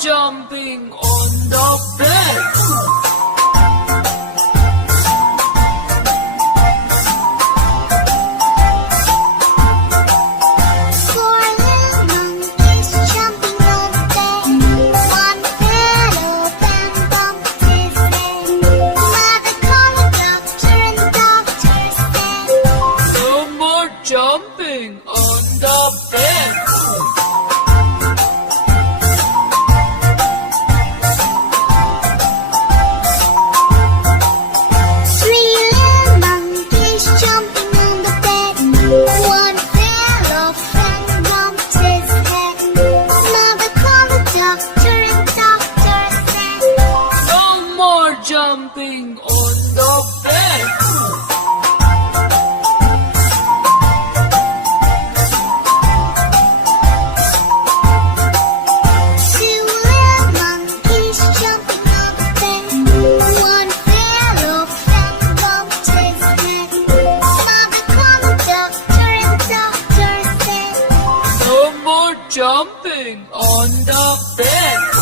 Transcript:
Jumping on the bed. Four little monkeys jumping on the bed. One fell off and bumped his head. Mother called the doctor and the doctor said, No more jumping on the bed. Jumping on the bed. Two little monkeys jumping on the bed. One fell off and bumped his head. Mother called the doctor and the doctor said, No more jumping on the bed.